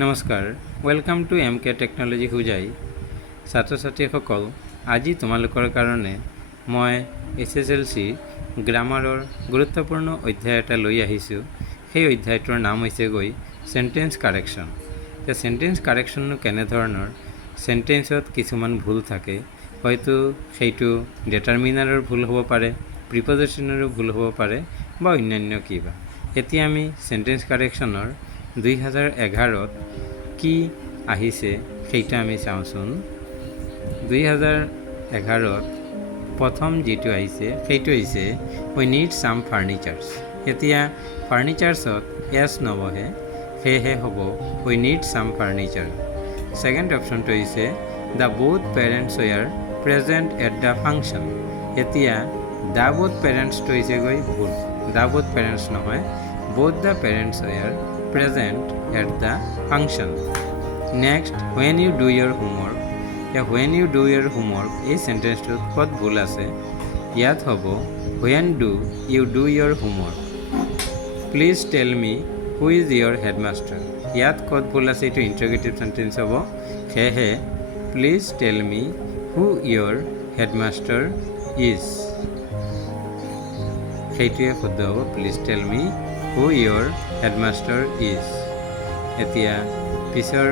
নমস্কাৰ, welcome to MK technology Hojai. ছাত্ৰ ছাত্ৰীসকল, আজি তোমালোকৰ কাৰণে মই SSLC গ্ৰামাৰৰ গুৰুত্বপূৰ্ণ অধ্যায় এটা লৈ আহিছোঁ। সেই অধ্যায়টোৰ নাম হৈছে চেণ্টেন্স কাৰেকশ্যন। চেণ্টেন্স কাৰেকশ্যননো কেনেধৰণৰ? চেণ্টেন্সত কিছুমান ভুল থাকে, হয়তো সেইটো ডিটাৰমিনাৰৰ ভুল হ'ব পাৰে, প্ৰিপজিশ্যনৰো ভুল হ'ব পাৰে বা অন্যান্য কিবা। এতিয়া আমি চেণ্টেন্স কাৰেকশ্যনৰ 2011ত কি আহিছে সেইটা আমি চাওঁচোন। 2011ত প্ৰথম যিটো আহিছে সেইটো হৈছে উই নিড ছাম ফাৰ্নিচাৰ্ছ। এতিয়া ফাৰ্নিচাৰ্ছত এছ নবহে, সেয়েহে হ'ব we need some furniture. Second অপশ্যনটো হৈছে the both parents were present at the ফাংচন। এতিয়া দ্য বোথ পেৰেণ্টছটো হৈছে ভুল, দ্য বোথ পেৰেণ্টছ নহয়, both the parents were present at the function. Next, when you do your homework. When you do your homework, এই সেন্টেন্সটোত কত ভুল আছে? ইয়াত হ'ব when do you do your homework. Please tell me who is your headmaster. ইয়াত কত ভুল আছে? এইটো ইন্টাৰগেটিভ সেন্টেন্স হ'ব, সেয়েহে please tell me who your headmaster is. সেইটোৱে শুদ্ধ হ'ব, please tell me who your headmaster is. এতিয়া পিছৰ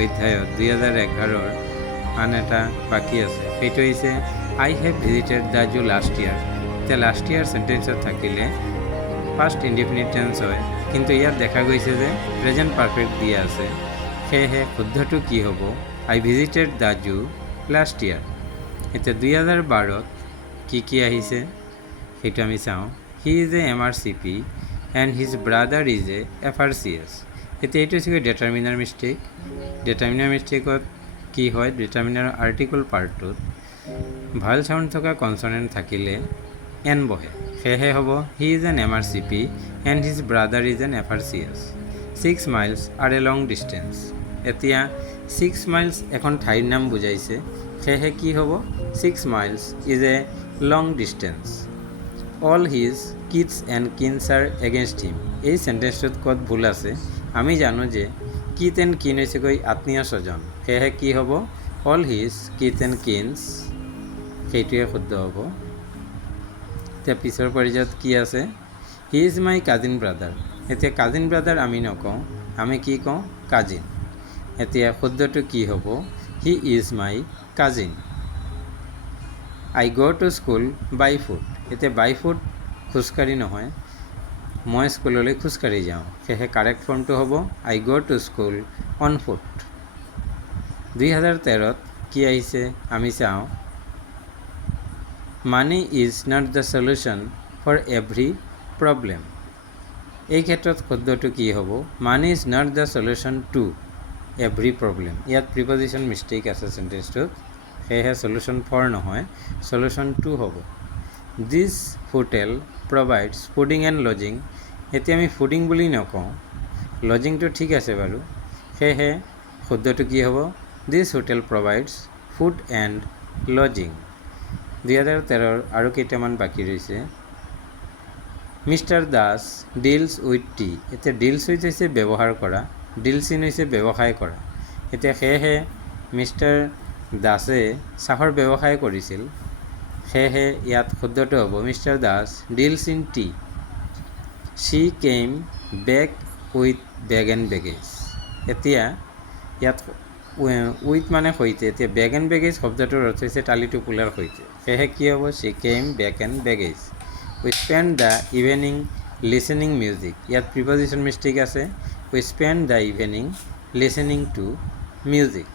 অধ্যায়ত 2011ৰ আন এটা বাকী আছে, সেইটো হৈছে I have visited the zoo last year. এতিয়া লাষ্ট ইয়াৰ চেণ্টেন্সত থাকিলে ফাৰ্ষ্ট ইনডিফিনিট টেন্স হয়, কিন্তু ইয়াত দেখা গৈছে যে প্ৰেজেণ্ট পাৰফেক্ট দিয়া আছে, সেয়েহে শুদ্ধটো কি হ'ব? I visited the zoo last year. এতিয়া 2012ত কি আহিছে সেইটো আমি চাওঁ। He is a MRCP and his brother is a FRCS. এতিয়া এইটো হৈছে ডিটাৰমিনাৰ মিষ্টেক। ডিটাৰমিনাৰ মিষ্টেকত কি হয়? ডিটাৰমিনাৰৰ আৰ্টিকল পাৰ্টটোত ভাল চাউণ্ড থকা কনচনেণ্ট থাকিলে এন বহে, সেয়েহে হ'ব he is an MRCP and his brother is an FRCS. 6 miles are a long distance. এতিয়া 6 miles এখন ঠাইৰ নাম বুজাইছে, সেয়েহে কি হ'ব? 6 miles is a long distance. All his kids and kins are against him. এই সেন্টেন্সটোত কত ভুল আছে? আমি জানো যে কিট এণ্ড কিন হৈছে আত্মীয় স্বজন, সেয়েহে কি হ'ব? অল হিজ কিট এণ্ড কিনছ, সেইটোৱে শুদ্ধ হ'ব। এতিয়া পিছৰ পৰ্যায়ত কি আছে? He is my cousin brother. এতিয়া কাজিন ব্ৰাদাৰ আমি নকওঁ, আমি কি কওঁ? কাজিন। এতিয়া শুদ্ধটো কি হ'ব? He is my cousin. I go' to school by foot. এতিয়া বাই ফুট খোজকাঢ়ি নহয়, মই স্কুললৈ খোজকাঢ়ি যাওঁ, সেয়েহে কাৰেক্ট ফৰ্মটো হ'ব I go' to school on foot. 2013ত কি আহিছে আমি চাওঁ। Money is not the solution for every problem. এই ক্ষেত্ৰত শুদ্ধটো কি হ'ব? Money is not the solution to every problem. ইয়াত প্ৰিপজিশ্যন মিষ্টেক আছে চেণ্টেন্সটোত, সেয়েহে সলিউশ্যন ফৰ নহয়, সলিউশ্যন টু হ'ব। This hotel provides fooding and lodging. এতিয়া আমি ফুডিং বুলি নকওঁ, লজিংটো ঠিক আছে বাৰু, সেয়েহে শুদ্ধটো কি হ'ব? This hotel provides food and lodging. 2013ৰ আৰু কেইটামান বাকী ৰৈছে। Mister Das deals with tea. এতিয়া ডিলছ উইথ হৈছে ব্যৱহাৰ কৰা, ডিলছ ইন হৈছে ব্যৱসায় কৰা। এতিয়া সেয়েহে মিষ্টাৰ দাসে চাহৰ ব্যৱসায় কৰিছিল, সেয়েহে ইয়াত শুদ্ধটো হ'ব mister Das deals in tea. She came back with bag and baggage. এতিয়া ইয়াত উইথ মানে সৈতে, এতিয়া বেগ এণ্ড বেগেজ শব্দটোৰ অৰ্থ হৈছে টালি টোপোলাৰ সৈতে, সেয়েহে কি হ'ব? She came back and baggage. We spend the evening listening music. ইয়াত প্ৰিপজিশ্যন মিষ্টেক আছে, we spend the evening listening to music.